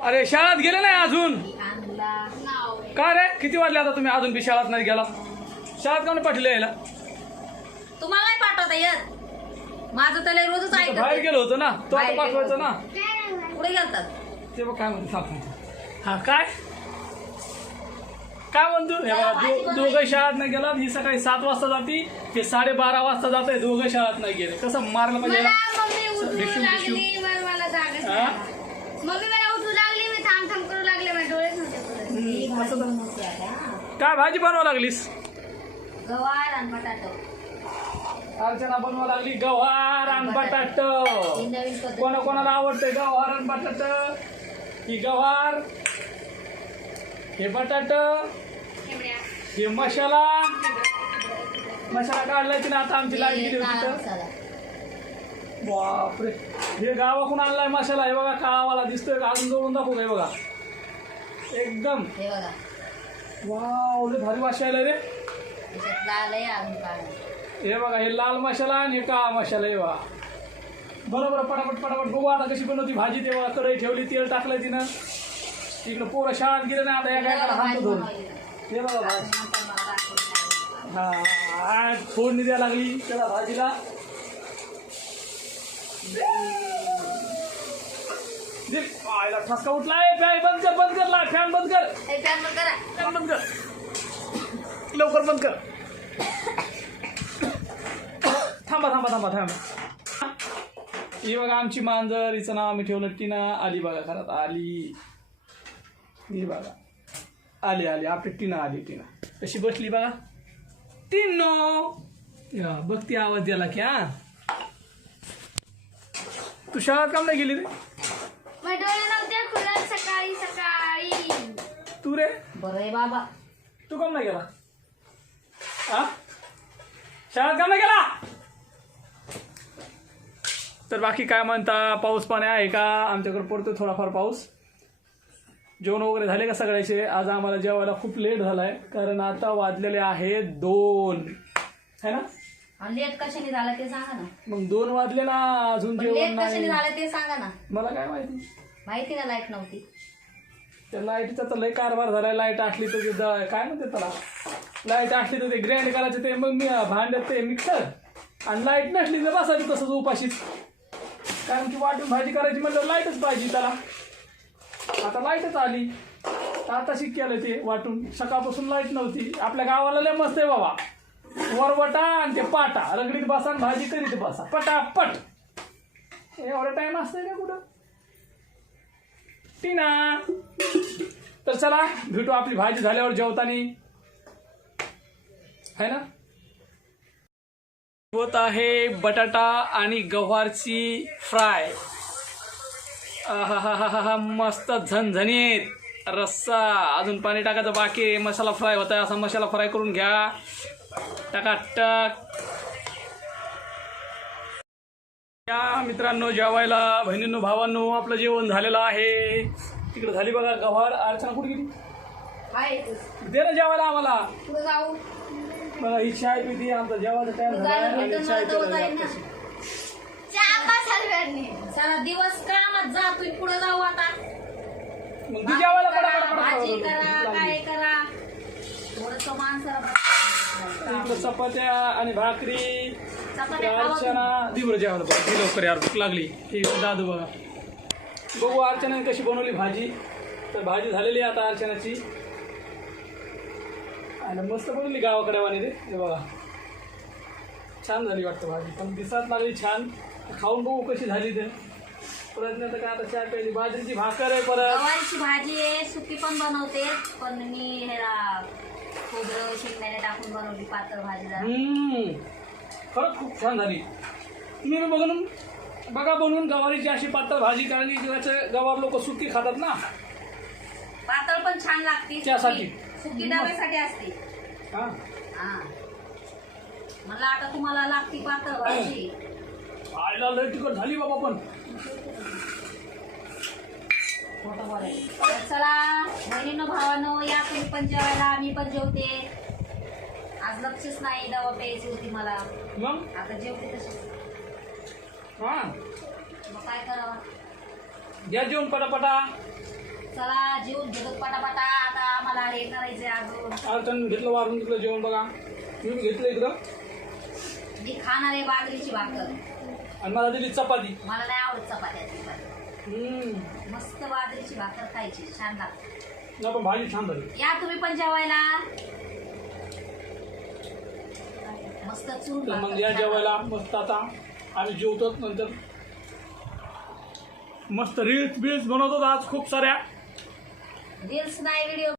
अरे शाळेत गेले नाही अजून काय रे? किती वाजले आता तुम्ही अजून बी शाळेत नाही गेला? शाळेत का नाही पाठवले यायला? तुम्हाला नाही पाठवता येत? माझं तर लय रोजच ऐकत. बाहेर गेलो होतो ना, तो आता पाठवायचं ना. पुढे गेलतात ते बघ काय म्हणतो. हा काय काय म्हणतो? हे बघा दोघं शाळेत नाही गेला. ही सकाळी 7 वाजता जाती, हे 12:30 वाजता जात आहे. दोघं शाळेत नाही गेले. कसं मारलं पाहिजे? काय भाजी बनवावं लागलीस? गवार आणि बटाटो. अर्चना बनवा लागली गवार आणि बटाट. कोणाकोणाला आवडतंय गवार आणि बटाट? ही गवार, हे बटाट, हे मसाला काढलाय तिने. आता आमची लाईट गेली होती तर बापरे, हे गावाकडून आणलाय मसाला. हे बघा काळावाला दिसतोय का? अजून जवळून दाखवू काय? बघा एकदम वाव, लय भारी वास यायला रे. हे बघा हे लाल मसाला आणि हे काळा मसाला. हे बघा बरोबर पटापट बघू आता कशी बनवती भाजी. ते बघा कढई ठेवली, तेल टाकलंय तिनं. तिकडं पोरं शाळेत गेले नाही. आता या काय हात धरून हे बघा भाजी. हा फोडणी द्यायला लागली त्याला भाजीला. आयला ठसका उठलाय. बंद कर ला फॅन बंद कर. फॅन बंद कर लवकर बंद कर. थांबा. ही बघा आमची मांजर. हिचं नाव आम्ही ठेवलं टीना. आली बघा घरात आली. ही बघा आली आपली टीना आली. टीना कशी बसली बघा. टिनो बघती आवाज द्याला की. हा तू शाळेत काम नाही गेली रे? सकाळी तू रे? बरं आहे बाबा. तू काम नाही गेला? हा शाळेत काम नाही गेला? तर बाकी काय म्हणता? पाऊस पाणी आहे का? आमच्याकडे पडतो थोडाफार पाऊस. जेवण वगैरे झाले का सगळ्याचे? आज आम्हाला जेवायला खूप लेट झालाय, कारण आता वाजलेले आहे 2 है ना. लेट कशाने झालं ते सांगा ना. मग 2 वाजले ना, अजून जेवण लेट कशाने नाही. झालं ते सांगा ना. मला काय माहिती ना लाईट नव्हती. त्या लाईटचा तर लय कारभार झालाय. लाईट असली तर काय म्हणते त्याला, लाईट असली तर ते ग्राइंड करायचं ते, मग मी भांड्यात ते मिक्सर. आणि लाईट नसली तर बसायची तसंच उपाशीच, कारण की वाटून भाजी करायची म्हणलं लाईटच पाहिजे त्याला. आता लाईटच आली, आता केलं ते वाटून. सकाळपासून लाईट नव्हती. आपल्या गावाला लय मस्त आहे बाबा. वरवटा आणि ते पाटा, रगडीत बसा आणि भाजी करीत बसा पटापट. एवढा टाइम असतंय का कुठं टीना? तर चला भेटू आपली भाजी झाल्यावर जेवतानी, है ना. होत आहे बटाटा आणि गवारची फ्राय. हा मस्त झणझणीत रस्सा. अजून पाणी टाकायचं बाकी. मसाला फ्राय होता, असा मसाला फ्राय करून घ्या टकाटक. या मित्रांनो जेवायला. बहिणींनो भावांनो, आपलं जेवण झालेलं आहे. तिकडे झाली बघा गवार. अर्चना कुठे गेली? दे ना जेवायला आम्हाला. बघा ही चाय पिती. आमचा जेवायचा टाइम झाला. सारा दिवस कामात जातोय, पुढे जाऊ आता. मग ती जेवायला भाजी करा, काय करा, थोडस माणसाला चपात्या आणि भाकरी. अर्चना दिवर जेवायला बघा. ती लवकर यार, भूक लागली. ही दादू बघा. बघू अर्चनाने कशी बनवली भाजी. तर भाजी झालेली आहे आता अर्चनाची. आणि मस्त बनवली गावाकडे वाणी रे. हे बघा छान झाली वाटतं भाजी, पण दिसात लागली छान. खाऊन बघू कशी झाली ते. प्रयत्न तर काय आता चहा प्यायली. बाजरीची भाकर आहे, परत गवारीची भाजी आहे. सुकी पण बनवते, पण मी ह्याला खोबरं शेंगदाणे टाकून बनवली पातळ भाजी. खरंच खूप छान झाली. तुम्ही बघून बघा बनवून गवारीची अशी पातळ भाजी. कारण की गवार लोक सुकी खातात ना. पातळ पण छान लागते. त्यासाठी सुकी डब्यासाठी असते. हा मला आता तुम्हाला लागते पातळ भाजी. आईला लय तिखट झाली बाबा. पण चला बहिणीनो भावानो, या तुम्ही पण जेवायला. मी पण जेवते. आज लक्षच नाही, दवा प्यायची होती मला. मग आता जेवते तशी. हा मग काय घ्या जेवण पटापटा. चला जेवून घेतो पटापटा. आता आम्हाला हे करायचंय अजून. अर्चन घेतलं वारून घेतलं जेवण बघा. मी घेतलं इकडं. मी खाणार आहे बाजरीची भाकर. आणि मला दिली चपाती. मला नाही आवडत चपात्याची भाकर. मस्त बाजरीची भाकर खायची छान लागते. पण भाजी छान झाली. या तुम्ही पण जेवायला. मस्त चूर तर मग भाकर या छान जेवायला मस्त. आता आम्ही जेवतो नंतर मस्त रील्स बिल्स बनवतो आज खूप साऱ्या. रील्स नाही व्हिडिओ